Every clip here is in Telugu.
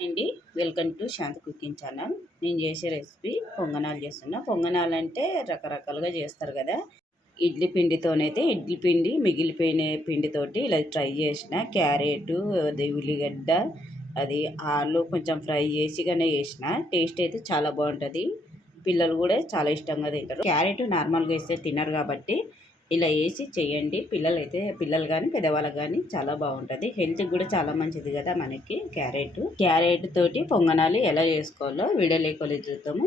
అండి. Welcome to Shanti cooking channel. నేను చేసే రెసిపీ పొంగనాలు చేస్తున్నా. పొంగనాలు అంటే రకరకాలుగా చేస్తారు కదా. ఇడ్లీ పిండితోనైతే ఇడ్లీ పిండి మిగిలిపోయిన పిండితోటి ఇలా ట్రై చేసిన క్యారెట్ అది ఉల్లిగడ్డ అది ఆలు కొంచెం ఫ్రై చేసి కానీ చేసిన. టేస్ట్ అయితే చాలా బాగుంటుంది. పిల్లలు కూడా చాలా ఇష్టంగా తింటారు. క్యారెట్ నార్మల్గా వేస్తే తినరు కాబట్టి ఇలా వేసి చేయండి. పిల్లలు అయితే పిల్లలు కానీ పెద్దవాళ్ళకి కానీ చాలా బాగుంటుంది. హెల్త్కి కూడా చాలా మంచిది కదా మనకి క్యారెట్. క్యారెట్ తోటి పొంగనాలు ఎలా చేసుకోవాలో వీడియో లేకపోతే చూద్దాము.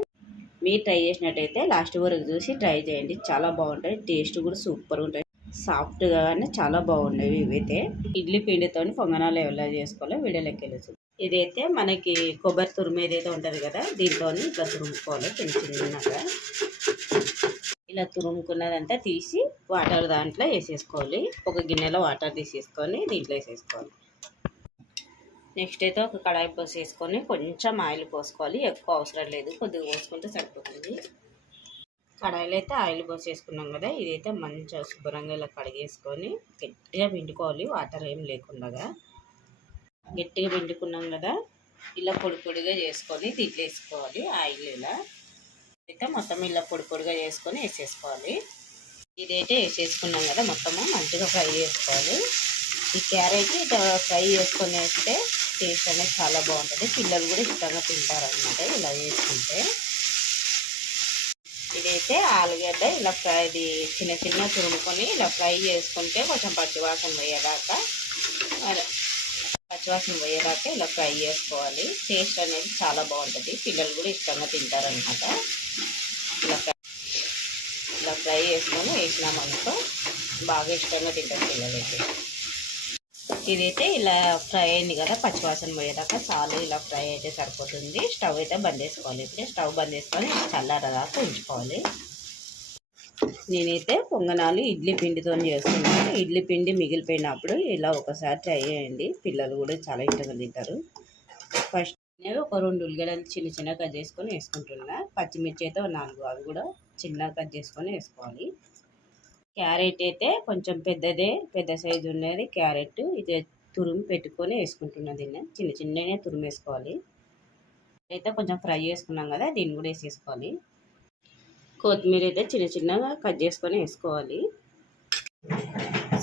మీరు ట్రై చేసినట్టయితే లాస్ట్ వరకు చూసి ట్రై చేయండి. చాలా బాగుంటాయి టేస్ట్ కూడా సూపర్ ఉంటాయి సాఫ్ట్గా కానీ చాలా బాగున్నాయి ఇవైతే. ఇడ్లీ పిండితో పొంగనాలు ఎలా చేసుకోవాలో వీడియో వెళ్ళచ్చు ఇదైతే మనకి కొబ్బరి తురుము ఏదైతే ఉంటుంది కదా దీంతో ఇట్లా తురుముకోవాలి. చిన్న చిన్నగా. ఇలా తురుముకున్నదంతా తీసి వాటర్ దాంట్లో వేసేసుకోవాలి. ఒక గిన్నెలో వాటర్ తీసేసుకొని దీంట్లో వేసేసుకోవాలి. నెక్స్ట్ అయితే ఒక కడాయి పోసేసుకొని కొంచెం ఆయిల్ పోసుకోవాలి. ఎక్కువ అవసరం లేదు. కొద్దిగా పోసుకుంటే సరిపోతుంది. కడాయిలో అయితే ఆయిల్ పోసేసుకున్నాం కదా ఇదైతే మంచిగా శుభ్రంగా ఇలా కడిగేసుకొని గట్టిగా పిండుకోవాలి. వాటర్ ఏం లేకుండా. గట్టిగా పిండుకున్నాం కదా ఇలా పొడి పొడిగా చేసుకొని తిట్లేసుకోవాలి వేసుకోవాలి ఆయిల్ ఇలా. అయితే మొత్తం ఇలా పొడి పొడిగా చేసుకొని వేసేసుకోవాలి. ఇదైతే వేసేసుకున్నాం కదా మొత్తము మంచిగా ఫ్రై చేసుకోవాలి. ఈ క్యారెట్ ఇట్లా ఫ్రై చేసుకొని వేస్తే టేస్ట్ అనేది చాలా బాగుంటుంది. పిల్లలు కూడా ఇష్టంగా తింటారనమాట ఇలా వేసుకుంటే ఇదైతే ఆలుగడ్డ ఇలా ఫ్రై ఇది చిన్న చిన్న తురుముకొని ఇలా ఫ్రై చేసుకుంటే కొంచెం పచ్చివాసన పోయేదాకా పచ్చివాసన పోయేదాకా ఇలా ఫ్రై చేసుకోవాలి. టేస్ట్ అనేది చాలా బాగుంటుంది. పిల్లలు కూడా ఇష్టంగా తింటారనమాట ఫ్రై చేసుకొని వేసినామనుకో బాగా ఇష్టంగా తింటారు పిల్లలైతే. ఇదైతే ఇలా ఫ్రై అయింది కదా పచ్చివాసన పోయేదాకా చాలు ఇలా ఫ్రై అయితే సరిపోతుంది. స్టవ్ అయితే బంద్ చేసుకోవాలి ఇప్పుడు. స్టవ్ బంద్ చేసుకొని చల్లారదాకా ఉంచుకోవాలి. నేనైతే పొంగనాలు ఇడ్లీ పిండితో చేస్తున్నాను ఇడ్లీ పిండి మిగిలిపోయినప్పుడు ఇలా ఒకసారి ట్రై చేయండి. పిల్లలు కూడా చాలా ఇష్టంగా తింటారు. నేను ఒక రెండు ఉల్లిగడ్డలు చిన్న చిన్న కట్ చేసుకొని వేసుకుంటున్నా. పచ్చిమిర్చి అయితే నాలుగు అవి కూడా చిన్న కట్ చేసుకొని వేసుకోవాలి. క్యారెట్ అయితే కొంచెం పెద్దదే పెద్ద సైజు ఉన్నది క్యారెట్. ఇది తురుము పెట్టుకొని వేసుకుంటున్నా దీన్ని. చిన్న చిన్ననే తురుము వేసుకోవాలి. అయితే కొంచెం ఫ్రై చేసుకున్నాం కదా దీన్ని కూడా వేసేసుకోవాలి. కొత్తిమీర అయితే చిన్న చిన్నగా కట్ చేసుకొని వేసుకోవాలి.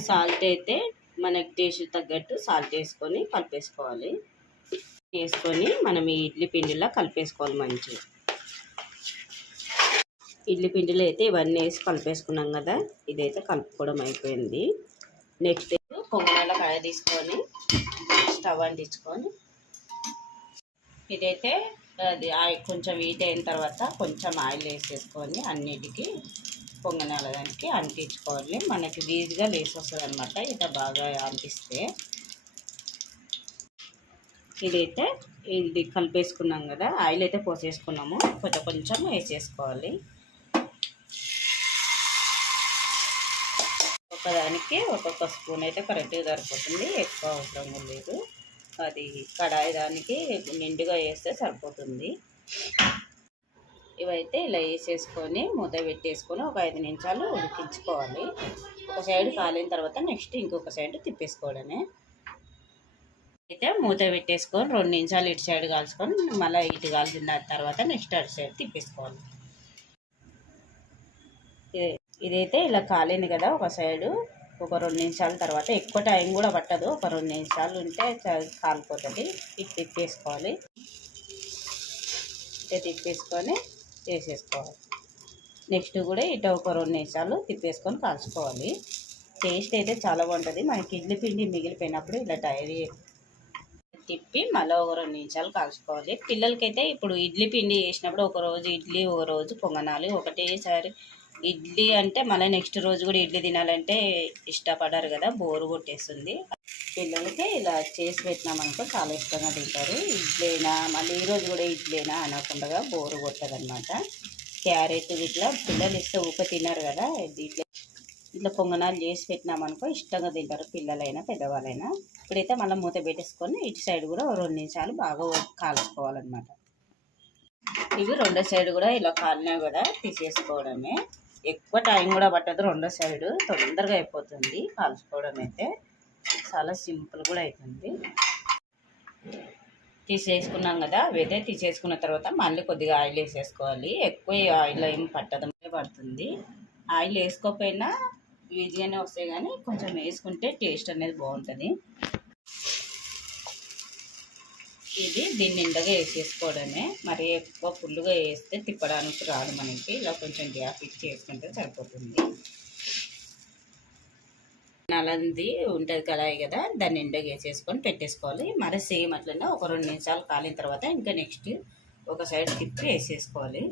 సాల్ట్ అయితే మనకి టేస్ట్ తగ్గట్టు సాల్ట్ వేసుకొని కలిపేసుకోవాలి. వేసుకొని మనం ఈ ఇడ్లీ పిండిలా కలిపేసుకోవాలి మంచిగా. ఇడ్లీ పిండిలో అయితే ఇవన్నీ వేసి కలిపేసుకున్నాం కదా ఇదైతే కలుపుకోవడం అయిపోయింది. నెక్స్ట్ పొంగనాల కాయ తీసుకొని స్టవ్ అంటించుకొని ఇదైతే అది కొంచెం వీట్ అయిన తర్వాత కొంచెం ఆయిల్ వేసేసుకొని అన్నిటికీ పొంగనాల దానికి అంటించుకోవాలి. మనకి ఈజీగా లేసి వస్తుంది అనమాట ఇట బాగా అంటిస్తే. ఇదైతే ఇది కలిపేసుకున్నాం కదా ఆయిల్ అయితే పోసేసుకున్నాము. కొంచెం కొంచెం వేసేసుకోవాలి. ఒక్కదానికి ఒక్కొక్క స్పూన్ అయితే కరెక్ట్గా సరిపోతుంది. ఎక్కువ అవసరం లేదు. అది కడాయి దానికి నిండుగా వేస్తే సరిపోతుంది. ఇవైతే ఇలా వేసేసుకొని మూత పెట్టేసుకొని ఒక ఐదు నిమిషాలు ఉడికించుకోవాలి. ఒక సైడ్ కాలిన తర్వాత నెక్స్ట్ ఇంకొక సైడ్ తిప్పేసుకోవడమే. అయితే మూత పెట్టేసుకొని రెండు నిమిషాలు ఇటు సైడ్ కాల్చుకొని మళ్ళీ ఇటు కాల్చిన తర్వాత నెక్స్ట్ అటు సైడ్ తిప్పేసుకోవాలి. ఇదైతే ఇలా కాలింది కదా ఒక సైడు. ఒక రెండు నిమిషాల తర్వాత ఎక్కువ టైం కూడా పట్టదు. ఒక రెండు నిమిషాలు ఉంటే కాలిపోతుంది. ఇటు తిప్పేసుకోవాలి. ఇటు తిప్పేసుకొని వేసేసుకోవాలి. నెక్స్ట్ కూడా ఇటు ఒక రెండు నిమిషాలు తిప్పేసుకొని కాల్చుకోవాలి. టేస్ట్ అయితే చాలా బాగుంటుంది. మనకి ఇడ్లీ పిండి మిగిలిపోయినప్పుడు ఇలా డైరీ తిప్పి మళ్ళీ ఒక రెండు నిమిషాలు కాల్చుకోవాలి పిల్లలకైతే ఇప్పుడు ఇడ్లీ పిండి చేసినప్పుడు ఒక రోజు ఇడ్లీ ఒక రోజు పొంగనాలి ఒకటేసారి ఇడ్లీ అంటే మళ్ళీ నెక్స్ట్ రోజు కూడా ఇడ్లీ తినాలంటే ఇష్టపడరు కదా బోరు కొట్టేస్తుంది. పిల్లలకి ఇలా చేసి పెట్టినామనుకో చాలా ఇష్టంగా తింటారు. ఇడ్లీనా మళ్ళీ ఈరోజు కూడా ఇడ్లీనా అనకుండా బోరు కొట్టదనమాట క్యారెట్ ఇట్లా పిల్లలు ఇస్తే ఊక తిన్నారు కదా ఇట్లా ఇట్లా పొంగనాలు చేసి పెట్టినామనుకో ఇష్టంగా తింటారు పిల్లలైనా పెద్దవాళ్ళైనా. ఇప్పుడైతే మళ్ళీ మూత పెట్టేసుకొని ఇటు సైడ్ కూడా రెండు నిమిషాలు బాగా కాల్చుకోవాలన్నమాట. ఇవి రెండో సైడ్ కూడా ఇలా కాలినా కూడా తీసేసుకోవడమే. ఎక్కువ టైం కూడా పట్టదు రెండో సైడ్ తొందరగా అయిపోతుంది కాల్చుకోవడం అయితే. చాలా సింపుల్ కూడా అవుతుంది తీసేసుకున్నాం కదా అవైతే తీసేసుకున్న తర్వాత మళ్ళీ కొద్దిగా ఆయిల్ వేసేసుకోవాలి. ఎక్కువ ఆయిల్ ఏం పట్టదు పడుతుంది. ఆయిల్ వేసుకోకపోయినా ఈజీగానే వస్తాయి కానీ కొంచెం వేసుకుంటే టేస్ట్ అనేది బాగుంటుంది. ఇది దీన్ని నిండగా వేసేసుకోవడమే. మరి ఎక్కువ ఫుల్గా వేస్తే తిప్పడానికి రాదు మనకి. ఇలా కొంచెం గ్యాప్ ఇచ్చి వేసుకుంటే సరిపోతుంది. నలంది ఉంటుంది కదా కదా దాన్ని నిండగా వేసేసుకొని పెట్టేసుకోవాలి. మరి సేమ్ అట్లనే ఒక రెండు నిమిషాలు కాలిన తర్వాత ఇంకా నెక్స్ట్ ఒక సైడ్ తిప్పి వేసేసుకోవాలి.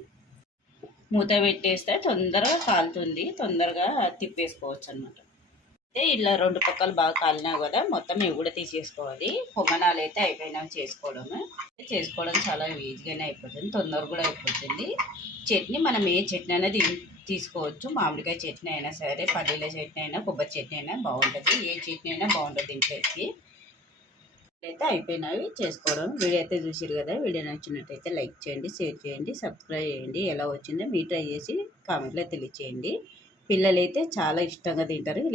మూత పెట్టేస్తే తొందరగా కాలుతుంది. తొందరగా తిప్పేసుకోవచ్చు అనమాట అయితే ఇలా రెండు పక్కలు బాగా కాలినా కదా మొత్తం ఇవి కూడా తీసేసుకోవాలి. పొమ్మనాలు అయితే అయిపోయినాక చేసుకోవడము. చేసుకోవడం చాలా ఈజీగానే అయిపోతుంది. తొందరగా కూడా అయిపోతుంది. చట్నీ మనం ఏ చట్నీ అనేది తీసుకోవచ్చు. మామిడికాయ చట్నీ అయినా సరే పల్లీల చట్నీ అయినా కొబ్బరి చట్నీ అయినా బాగుంటుంది. ఏ చట్నీ అయినా బాగుంటుంది ఇంట్లోకి. అయితే అయిపోయినవి చేసుకోవడం వీడియో అయితే చూసారు కదా వీడియో నచ్చినట్టయితే లైక్ చేయండి షేర్ చేయండి సబ్స్క్రైబ్ చేయండి. ఎలా వచ్చిందో మీ ట్రై చేసి కామెంట్లో తెలియచేయండి. పిల్లలైతే చాలా ఇష్టంగా తింటారు.